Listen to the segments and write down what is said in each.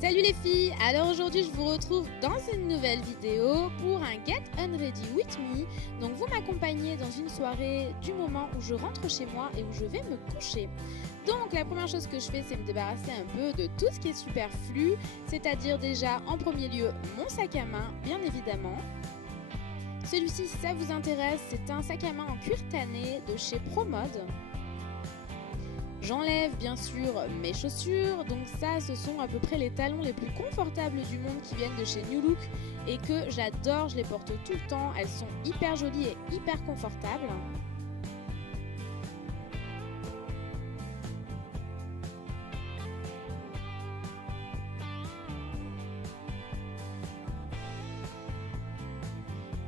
Salut les filles, alors aujourd'hui je vous retrouve dans une nouvelle vidéo pour un Get Unready With Me. Donc vous m'accompagnez dans une soirée du moment où je rentre chez moi et où je vais me coucher. Donc la première chose que je fais, c'est me débarrasser un peu de tout ce qui est superflu, c'est-à-dire déjà en premier lieu mon sac à main, bien évidemment. Celui-ci, si ça vous intéresse, c'est un sac à main en cuir tanné de chez ProMode. J'enlève bien sûr mes chaussures, donc ça ce sont à peu près les talons les plus confortables du monde qui viennent de chez New Look et que j'adore, je les porte tout le temps, elles sont hyper jolies et hyper confortables.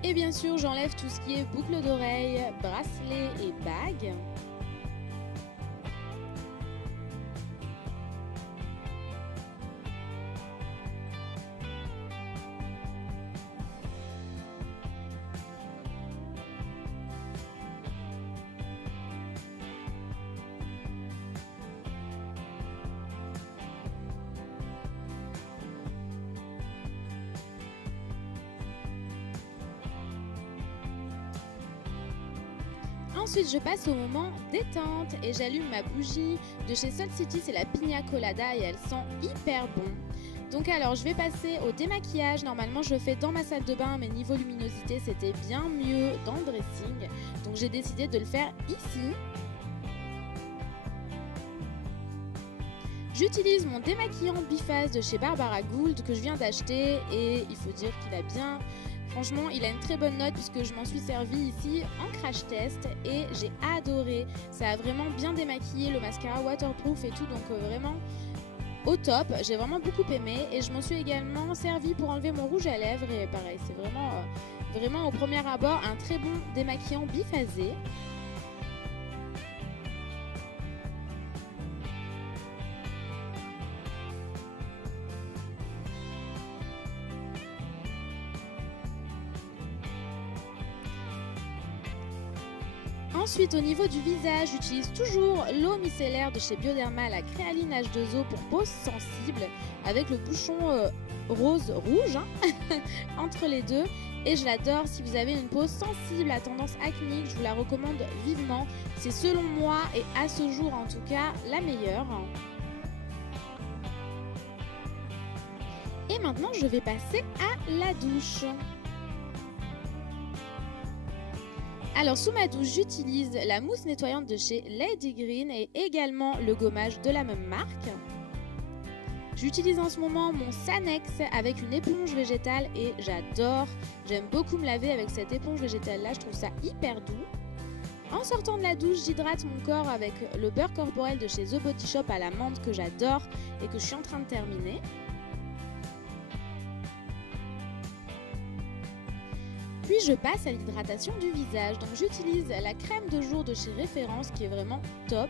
Et bien sûr j'enlève tout ce qui est boucles d'oreilles, bracelets et bagues. Ensuite, je passe au moment détente et j'allume ma bougie de chez Salt City, c'est la Pina Colada et elle sent hyper bon. Donc alors, je vais passer au démaquillage. Normalement, je le fais dans ma salle de bain, mais niveau luminosité, c'était bien mieux dans le dressing. Donc j'ai décidé de le faire ici. J'utilise mon démaquillant biphase de chez Barbara Gould que je viens d'acheter et il faut dire qu'il a bien... Franchement, il a une très bonne note puisque je m'en suis servi ici en crash test et j'ai adoré. Ça a vraiment bien démaquillé le mascara waterproof et tout, donc vraiment au top. J'ai vraiment beaucoup aimé et je m'en suis également servi pour enlever mon rouge à lèvres et pareil, c'est vraiment au premier abord un très bon démaquillant biphasé. Ensuite, au niveau du visage, j'utilise toujours l'eau micellaire de chez Bioderma, la Créaline H2O pour peau sensible, avec le bouchon rose-rouge entre les deux. Et je l'adore. Si vous avez une peau sensible à tendance acnéique, je vous la recommande vivement. C'est selon moi, et à ce jour en tout cas, la meilleure. Et maintenant, je vais passer à la douche. Alors sous ma douche, j'utilise la mousse nettoyante de chez Lady Green et également le gommage de la même marque. J'utilise en ce moment mon Sanex avec une éponge végétale et j'adore. J'aime beaucoup me laver avec cette éponge végétale là, je trouve ça hyper doux. En sortant de la douche, j'hydrate mon corps avec le beurre corporel de chez The Body Shop à la menthe que j'adore et que je suis en train de terminer. Puis je passe à l'hydratation du visage. Donc j'utilise la crème de jour de chez Référence qui est vraiment top.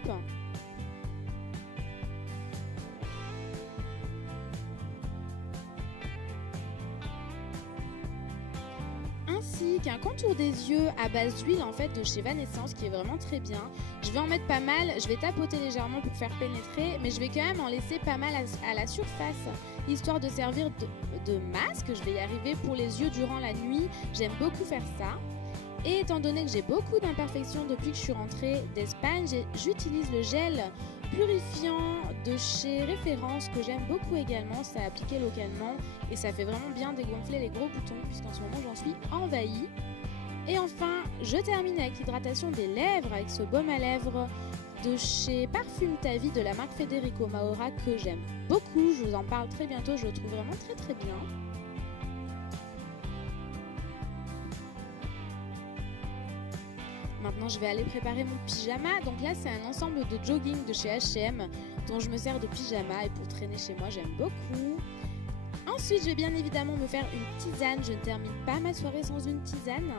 Ainsi qu'un contour des yeux à base d'huile en fait de chez Vanessence qui est vraiment très bien. Je vais en mettre pas mal, je vais tapoter légèrement pour faire pénétrer, mais je vais quand même en laisser pas mal à la surface, histoire de servir de masque. Je vais y arriver pour les yeux durant la nuit, j'aime beaucoup faire ça. Et étant donné que j'ai beaucoup d'imperfections depuis que je suis rentrée d'Espagne, j'utilise le gel purifiant de chez Référence que j'aime beaucoup également, ça appliqué localement et ça fait vraiment bien dégonfler les gros boutons puisqu'en ce moment j'en suis envahie. Et enfin, je termine avec l'hydratation des lèvres avec ce baume à lèvres de chez Parfume Ta Vie de la marque Federico Maura que j'aime beaucoup, je vous en parle très bientôt, je le trouve vraiment très bien. Maintenant, je vais aller préparer mon pyjama. Donc là, c'est un ensemble de jogging de chez H&M dont je me sers de pyjama et pour traîner chez moi, j'aime beaucoup. Ensuite, je vais bien évidemment me faire une tisane. Je ne termine pas ma soirée sans une tisane.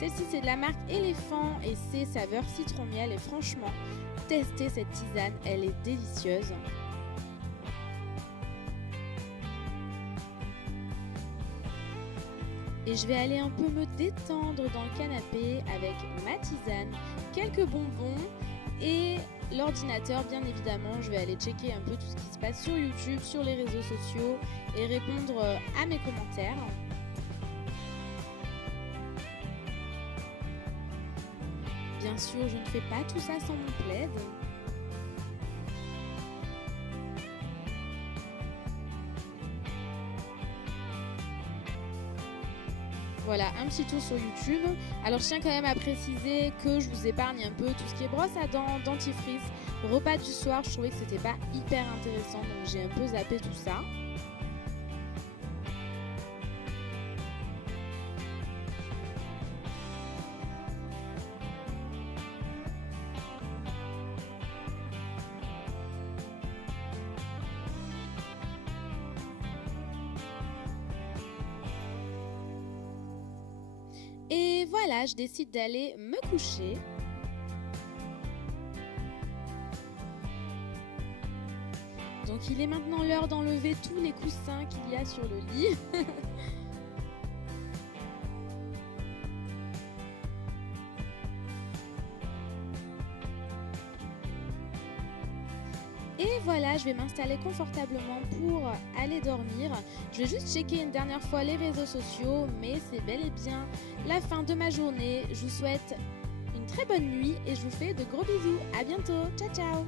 Celle-ci, c'est de la marque Éléphant et c'est saveur citron-miel. Et franchement, testez cette tisane, elle est délicieuse. Et je vais aller un peu me détendre dans le canapé avec ma tisane, quelques bonbons et l'ordinateur, bien évidemment, je vais aller checker un peu tout ce qui se passe sur YouTube, sur les réseaux sociaux et répondre à mes commentaires. Bien sûr, je ne fais pas tout ça sans mon plaid. Voilà, un petit tour sur YouTube. Alors, je tiens quand même à préciser que je vous épargne un peu tout ce qui est brosse à dents, dentifrice, repas du soir. Je trouvais que c'était pas hyper intéressant, donc j'ai un peu zappé tout ça. Et voilà, je décide d'aller me coucher. Donc il est maintenant l'heure d'enlever tous les coussins qu'il y a sur le lit. Et voilà, je vais m'installer confortablement pour aller dormir. Je vais juste checker une dernière fois les réseaux sociaux, mais c'est bel et bien la fin de ma journée. Je vous souhaite une très bonne nuit et je vous fais de gros bisous. À bientôt. Ciao, ciao.